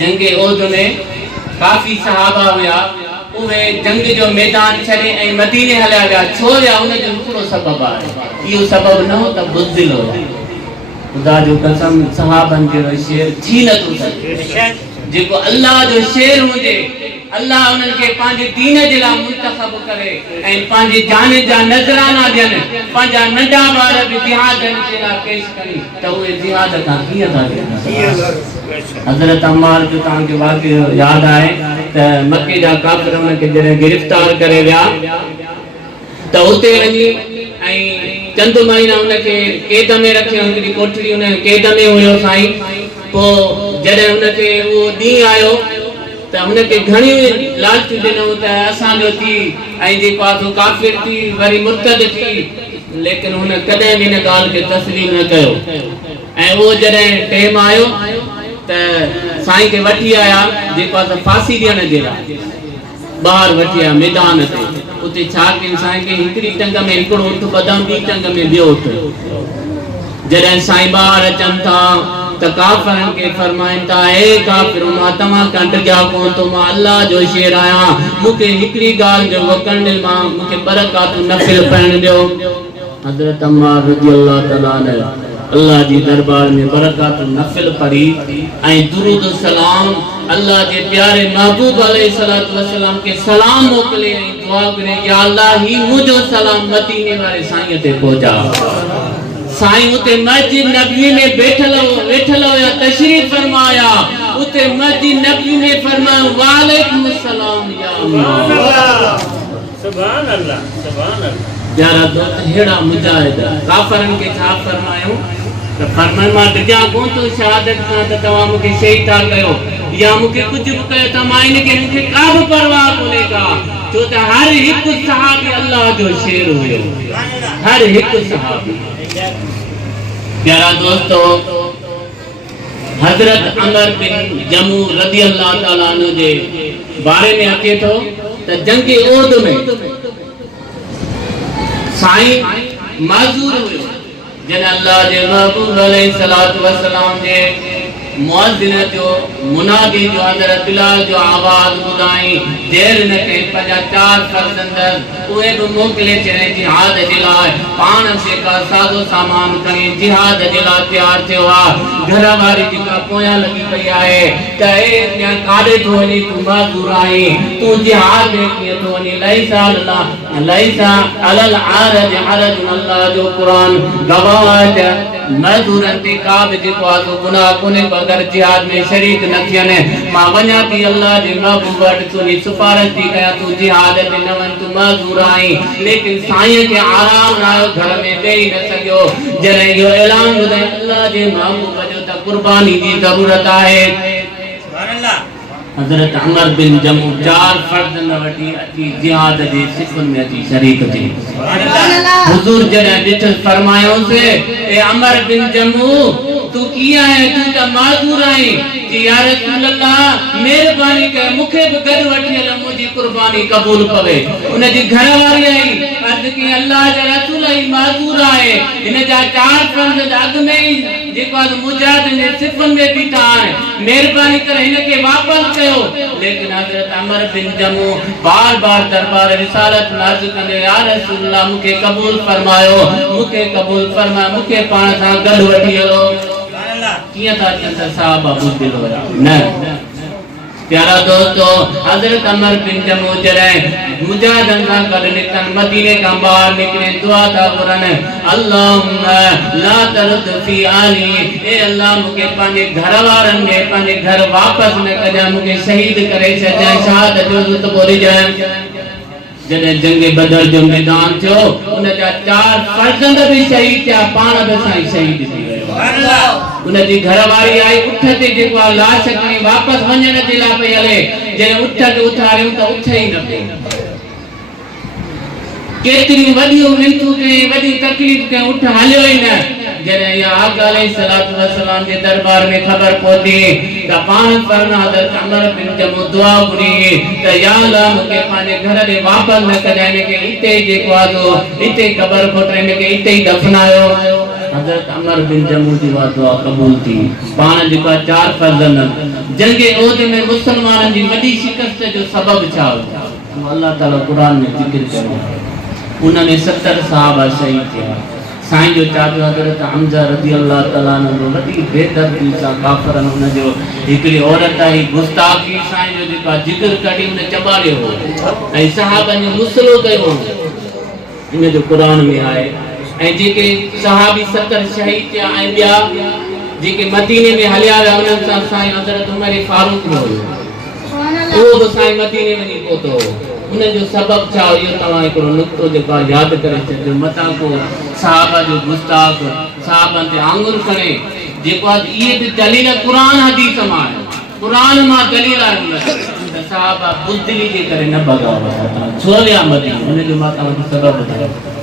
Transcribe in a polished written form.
जंग ओद में काफ़ी सहाबा हुआ उहे जंग जो मैदान छॾे ऐं मदीने हलिया विया। छो विया? उनजो हिकिड़ो सबबु आहे। इहो सबबु न हो त बुज़दिल हो। खुदा जो कसम सहाबन जो शेर थी नथो सघे। जेको अल्लाह जो शेर हुजे, अल्लाह उन्हनि खे पंहिंजे दीन जे लाइ मुंतखब करे ऐं पंहिंजे जान जा नज़राना ॾियनि, पंहिंजा नंढा ॿार बि जिहाद जे लाइ पेश कनि त उहे जिहाद खां कीअं था ॾियनि। हज़रत अम्मार जो तव्हांखे वाक़ियो यादि आहे त मके जा काफ़िर उनखे जॾहिं गिरफ़्तार करे विया त उते वञी ऐं चंद महीना उनखे क़ैद में रखियो। हिकिड़ी कोठड़ी उन क़ैद में हुयो साईं। पोइ जॾहिं उनखे उहो ॾींहुं आयो त उनखे घणी लालच ॾिनो त असांजो थी ऐं जेको आहे सो काफ़िर थी वरी मुर्तद थी, लेकिन हुन कॾहिं बि हिन ॻाल्हि खे तस्लीम न कयो। ऐं उहो जॾहिं टाइम आयो त साईं खे वठी आया जेको आहे फांसी ॾियण जे लाइ ॿाहिरि वठी आया मैदान ते। उते छा कनि साईं खे हिकिड़ी टंग में हिकिड़ो उठ ॿधऊं, ॿी टंग में ॿियो उठ। जॾहिं साईं ॿाहिरि अचनि था त काफ़िरनि खे फरमाइनि था, हे काफ़िर मां तव्हां खां डिॼा कोन थो, मां अल्लाह जो शेर आहियां। मूंखे हिकिड़ी ॻाल्हि जो वकण ॾियो, मां मूंखे बरकात नफ़िल पढ़ण ॾियो। हज़रत अम्मार रज़ी अल्लाह ताला अन्हा अल्लाह जी दरबार में बरकात नफ़िल पढ़ी ऐं दुरूद सलाम अल्लाह जे प्यारे महबूब अलैहिस्सलातु वस्सलाम के सलाम मोकिले ऐं दुआ करे, या अल्लाह ही मुंहिंजो सलाम मदीने वारे साईं ते पहुचा। साईं उते मस्जिद नबी में बैठल हुया, तशरीफ फरमाया। उते मस्जिद नबी में फरमाया, वालेकुम अस्सलाम या अल्लाह, सुभान अल्लाह, सुभान अल्लाह। प्यारा दोस्त हेड़ा मुजाहिद काफ़रन के छा फरमायो त फरमान मां डिॼा कोन थो शहादत खां त तव्हां मूंखे शहीद था कयो या मूंखे कुझु बि कयो त मां इनखे मूंखे का बि परवाह कोन्हे का, छो त हर हिकु सहाबी अल्लाह जो शेर हुयो, हर हिकु सहाबी। प्यारा दोस्तों, हजरत अमर बिन जमू रज़ी अल्लाह ताला अन्हु जे बारे में अचे थो त जंग ओद में साईं माज़ूर हुयो। जन अल्लाह जे महबूब अलैहिस्सलातु वस्सलाम जे मुअज्जिन जो मुनादी जो हज़रत बिलाल जो आवाज़ ॿुधाई, देर न कई पंहिंजा 4 फर्ज़ंद उहे बि मोकिले छॾे जिहाद जे लाइ। पाण जेका साज़ो सामान खणी जिहाद जे लाइ तयारु थियो आहे। घर वारी जेका पोयां लॻी पई आहे त हे काॾे थो वञी, तूं माज़ूर आहीं, तूं जिहाद में कीअं थो वञी। लैसा अलल आरज हरज, अल्लाह जो क़ुरान गवाह आहे मज़दूरनि ते का बि जेको आहे सो गुनाह कोन्हे अगरि जिहाद में शरीक न थियनि। मां वञा थी अल्लाह जे महबूब वटि, तुंहिंजी सिफारिश थी कयां, तूं जिहाद ते न वञ, तूं मज़दूर आहीं। लेकिन साईं खे आराम न आयो, घर में वेही न सघियो। जॾहिं इहो ऐलान ॿुधाई अल्लाह जे महबूब जो त क़ुर्बानी जी ज़रूरत आहे, हज़रत अमर बिन जमू 4 फर्ज़ंद वठी अची जिहाद जे सिफ़ुनि में अची शरीक थी। हुज़ूर जॾहिं ॾिठल फरमायोसि, ए अमर बिन जमू तू कीअं आहे, तू त माज़ूर आहीं। जी या रसूल अल्लाह, महिरबानी कयो मूंखे बि गॾु वठी हलो, मुंहिंजी क़ुर्बानी क़बूल पवे। उनजी घरवारी आई अर्ज़ कई, अल्लाह जा रसूल ही माज़ूर आहे, हिन जा 4 फर्ज़ंद अॻु में ई जेको आहे मुजाहिद जे सिफ़ुनि में बीठा आहिनि, महिरबानी करे हिनखे वापसि कयो। लेकिन हज़रत अमर बिन जमू बार बार दरबार रिसालत में अर्ज़ कंदे, या रसूल अल्लाह मूंखे क़बूल फरमायो, मूंखे क़बूल फरमायो, मूंखे पाण सां गॾु वठी हलो। कीअं था चवनि साहबा बुज़दिल हुया न। प्यारा दोस्तों, हज़रत अमर बिन जमू जॾहिं मुजाहिदनि सां गॾु निकितनि, मदीने खां ॿाहिरि निकिरे दुआ था घुरनि, अल्लाहुम्मा ला तरुद फी आली, ए अल्लाह मूंखे पंहिंजे घर वारनि खे पंहिंजे घर वापसि न कजांइ, मूंखे शहीद करे छॾजांइ, शहादत जो रुतबो ॾिजांइ। जॾहिं जंग बदर जो मैदान थियो, उन जा 4 फर्ज़ंद बि शहीद थिया, पाण बि साईं शहीद थी वियो। उनजी घरवारी आई, उठ ते जेको आहे लाश खणी वापसि वञण जे लाइ पई हले। जॾहिं उठ खे उथारियूं त उथ ई न पई। केतिरियूं वॾियूं मिनतूं कयूं, वॾी तकलीफ़ कयूं, उठ हलियो ई न। जॾहिं इहा आका अलैहिस्सलातु वस्सलाम जे दरबार में ख़बर पहुती त पाण फरमाया, हज़रत अमर बिन जमू दुआ घुरी त या अल्लाह मूंखे पंहिंजे घर ॾे वापसि न कजांइ, हिनखे हिते जेको आहे सो हिते क़बर खोटाए, हिनखे हिते ई दफ़नायो। हज़रत अमर बिन जमू जी दुआ क़बूल थी पाण जेका 4 फर्ज़न जंग ओहद में मुसलमाननि जी वॾी शिकस्त जो सबब छा हो अल्लाह ताला कुरान में ज़िक्र कयो उन में 70 सहाबा शहीद थिया साईं जो चाचो हज़रत हमज़ा रज़ी अल्लाह ताला अन्हु वॾी बेदर्दी सां काफ़रनि उन जो हिकिड़ी औरत आई गुस्ताखी साईं जो जेका ज़िक्र कढी उन चॿारियो हो ऐं सहाबनि जो मुसलो कयो इन जो कुरान में आहे ऐं जेके सहाबी 70 शहीद थिया ऐं ॿिया जेके मदीने में हलिया विया उन्हनि सां साईं हज़रत उमर फारूक हुओ उहो बि साईं मदीने वञी पहुतो उन जो सबब छा इहो तव्हां हिकिड़ो नुक़्तो जेको यादि करे छॾिजो मथां को सहाबा जो गुस्ताख सहाबनि ते आंगुर खणे जेको आहे इहे बि दलील कुरान हदीस मां आहे कुरान मां दलील आहे सहाबा बुज़दिली जे करे न भॻा छो विया मदीने उन जो मां तव्हांखे सबब ॿुधायो